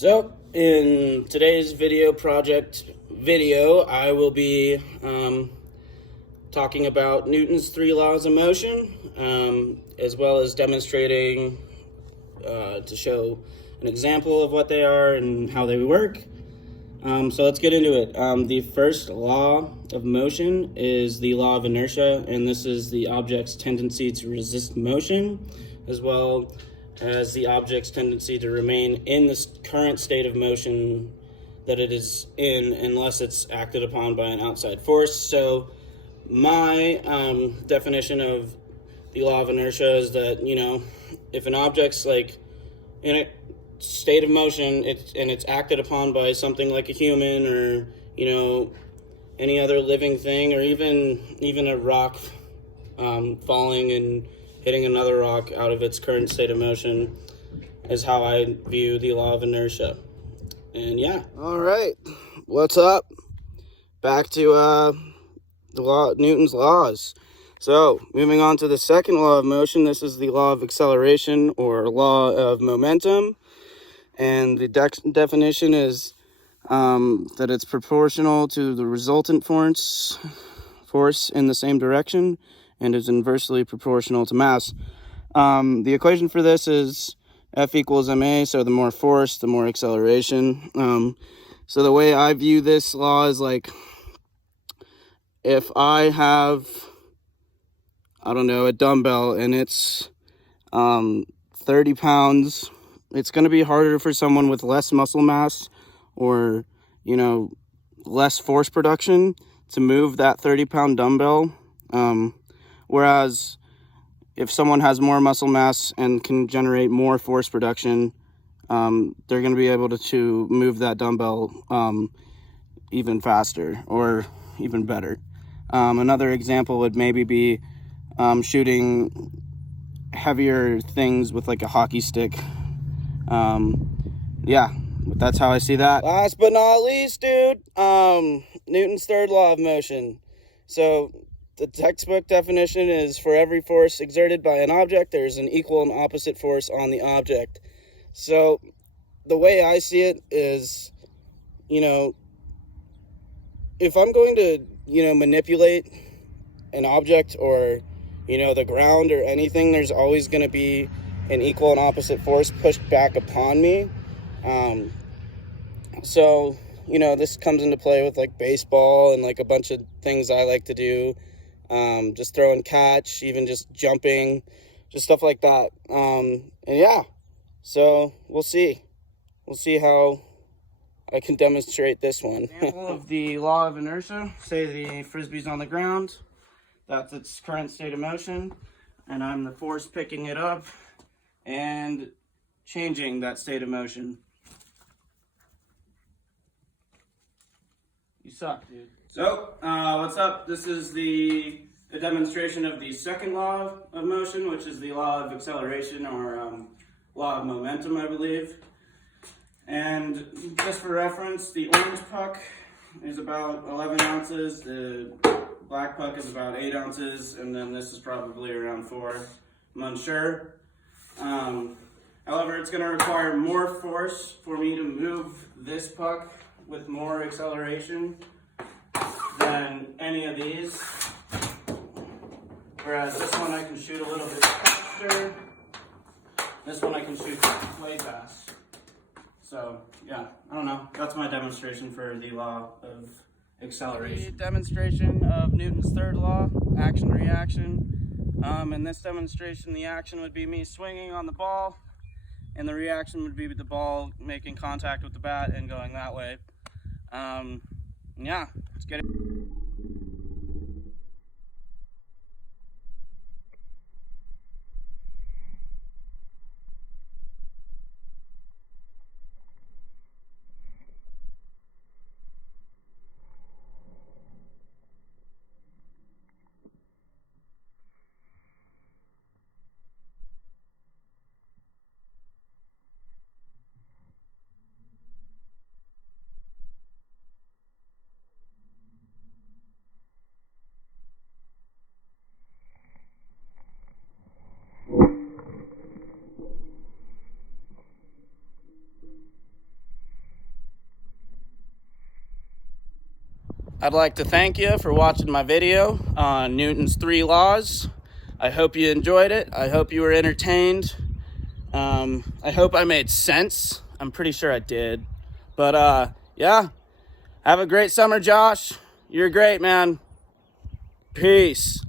So, in today's video, I will be talking about Newton's three laws of motion, as well as demonstrating to show an example of what they are and how they work. So let's get into it. The first law of motion is the law of inertia, and this is the object's tendency to resist motion, as well as the object's tendency to remain in the current state of motion that it is in unless it's acted upon by an outside force. So my definition of the law of inertia is that, if an object's like in a state of motion, it's acted upon by something like a human or any other living thing, or even a rock falling and hitting another rock out of its current state of motion, is how I view the law of inertia. And yeah. All right, what's up? Back to Newton's laws. So moving on to the second law of motion, this is the law of acceleration or law of momentum. And the definition is that it's proportional to the resultant force in the same direction and is inversely proportional to mass. The equation for this is F equals ma, so the more force, the more acceleration. So the way I view this law is like, if I have, a dumbbell and it's 30 pounds, it's going to be harder for someone with less muscle mass or, less force production to move that 30-pound dumbbell. Whereas if someone has more muscle mass and can generate more force production, they're going to be able to move that dumbbell even faster or even better. Another example would maybe be shooting heavier things with like a hockey stick. That's how I see that. Last but not least, dude, Newton's third law of motion. So the textbook definition is, for every force exerted by an object, there's an equal and opposite force on the object. So the way I see it is, if I'm going to, manipulate an object or, the ground or anything, there's always going to be an equal and opposite force pushed back upon me. So, this comes into play with like baseball and like a bunch of things I like to do. Just throw and catch, even just jumping, just stuff like that. So we'll see how I can demonstrate this one. Example of the law of inertia. Say the frisbee's on the ground. That's its current state of motion, and I'm the force picking it up and changing that state of motion. You suck, dude. So, what's up? This is the demonstration of the second law of motion, which is the law of acceleration, or law of momentum, I believe. And just for reference, the orange puck is about 11 ounces, the black puck is about 8 ounces, and then this is probably around 4. I'm unsure. However, it's going to require more force for me to move this puck with more acceleration than any of these. Whereas this one I can shoot a little bit faster. This one I can shoot way fast. So, yeah, I don't know. That's my demonstration for the law of acceleration. The demonstration of Newton's third law, action-reaction. In this demonstration, the action would be me swinging on the ball, and the reaction would be the ball making contact with the bat and going that way. Let's get it. I'd like to thank you for watching my video on Newton's 3 laws. I hope you enjoyed it. I hope you were entertained. I hope I made sense. I'm pretty sure I did. But yeah, have a great summer, Josh. You're great, man. Peace.